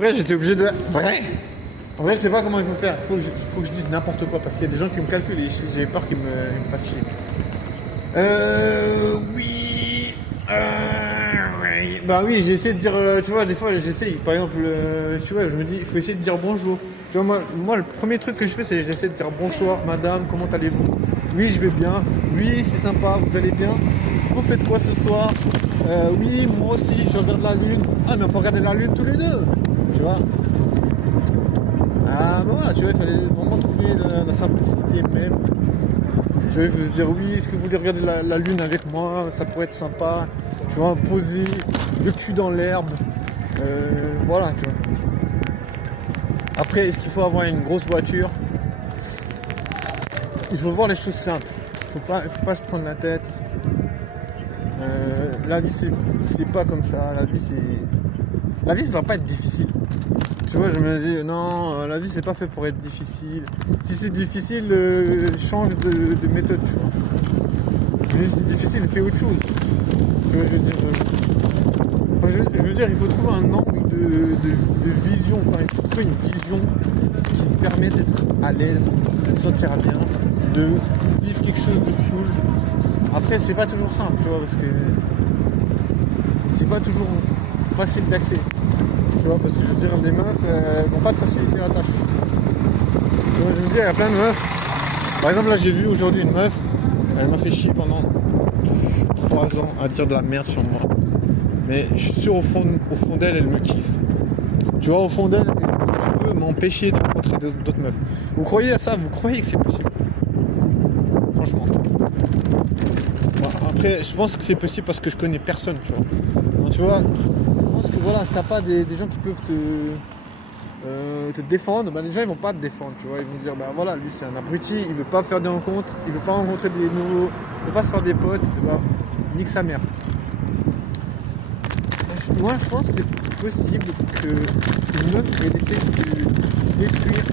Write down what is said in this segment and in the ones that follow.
Après, j'étais obligé de... Vrai. En vrai, je sais pas comment il faut faire. Faut que je dise n'importe quoi parce qu'il y a des gens qui me calculent et j'ai peur qu'ils me fassent chier. Oui. Oui. Bah oui, j'ai essayé de dire, tu vois, des fois j'essaye. Par exemple, tu vois, je me dis, il faut essayer de dire bonjour. Tu vois, moi, le premier truc que je fais, c'est j'essaie de dire bonsoir, madame, comment allez-vous? Oui, je vais bien. Oui, c'est sympa, vous allez bien? Vous faites quoi ce soir? Oui, moi aussi, je regarde la lune. Ah, mais on peut regarder la lune tous les deux. Tu vois? Ah, bah voilà, tu vois, il fallait vraiment trouver la simplicité même. Tu vois, il faut se dire oui, est-ce que vous voulez regarder la lune avec moi? Ça pourrait être sympa. Tu vois, poser le cul dans l'herbe. Voilà, tu vois. Après, est-ce qu'il faut avoir une grosse voiture? Il faut voir les choses simples. Faut pas se prendre la tête. La vie, c'est pas comme ça. La vie, ça va pas être difficile. Tu vois, je me dis, non, la vie, c'est pas fait pour être difficile. Si c'est difficile, change de méthode, tu vois. Mais si c'est difficile, fais autre chose. Tu vois, je veux dire, il faut trouver un angle de vision, enfin, il faut trouver une vision qui te permet d'être à l'aise, de te sentir bien, de vivre quelque chose de cool. Après, c'est pas toujours simple, tu vois, parce que c'est pas toujours facile d'accès. Tu vois, parce que je veux dire, les meufs, elles vont pas te faciliter la tâche. Tu vois, je veux dire, il y a plein de meufs. Par exemple, là, j'ai vu aujourd'hui une meuf, elle m'a fait chier pendant 3 ans à dire de la merde sur moi. Mais je suis sûr, au fond d'elle, elle me kiffe. Tu vois, au fond d'elle, elle veut m'empêcher de rencontrer d'autres meufs. Vous croyez à ça? Vous croyez que c'est possible? Franchement. Bon, après, je pense que c'est possible parce que je connais personne, tu vois. Donc, tu vois, je pense que voilà, si t'as pas des gens qui peuvent te défendre, ben les gens ils vont pas te défendre, tu vois. Ils vont dire, ben voilà, lui c'est un abruti, il veut pas faire des rencontres, il veut pas rencontrer des nouveaux, il veut pas se faire des potes, et ben, nique sa mère. Moi, je pense que c'est possible qu'une meuf ait essayé de détruire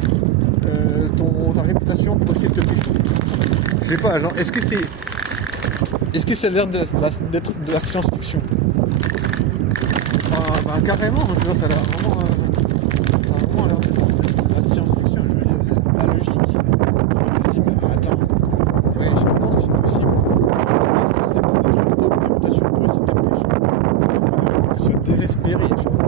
ta réputation pour essayer de te pécho. Je sais pas, genre, est-ce que ça a l'air d'être de la science-fiction? Bah, carrément, tu vois, ça a l'air vraiment, l'air de la science-fiction. Je veux dire, c'est pas logique. Je me dis, mais attends, ouais, je pense que c'est possible. C'est pour détruire ta réputation pour essayer de te pécho. Il faut désespéré, tu vois.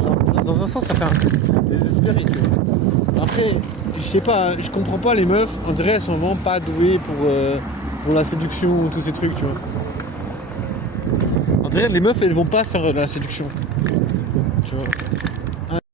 Genre, dans un sens, ça fait un peu désespéré, tu vois. Après, je sais pas, je comprends pas les meufs, on dirait elles sont vraiment pas douées pour la séduction ou tous ces trucs, tu vois. On dirait les meufs, elles vont pas faire de la séduction, tu vois.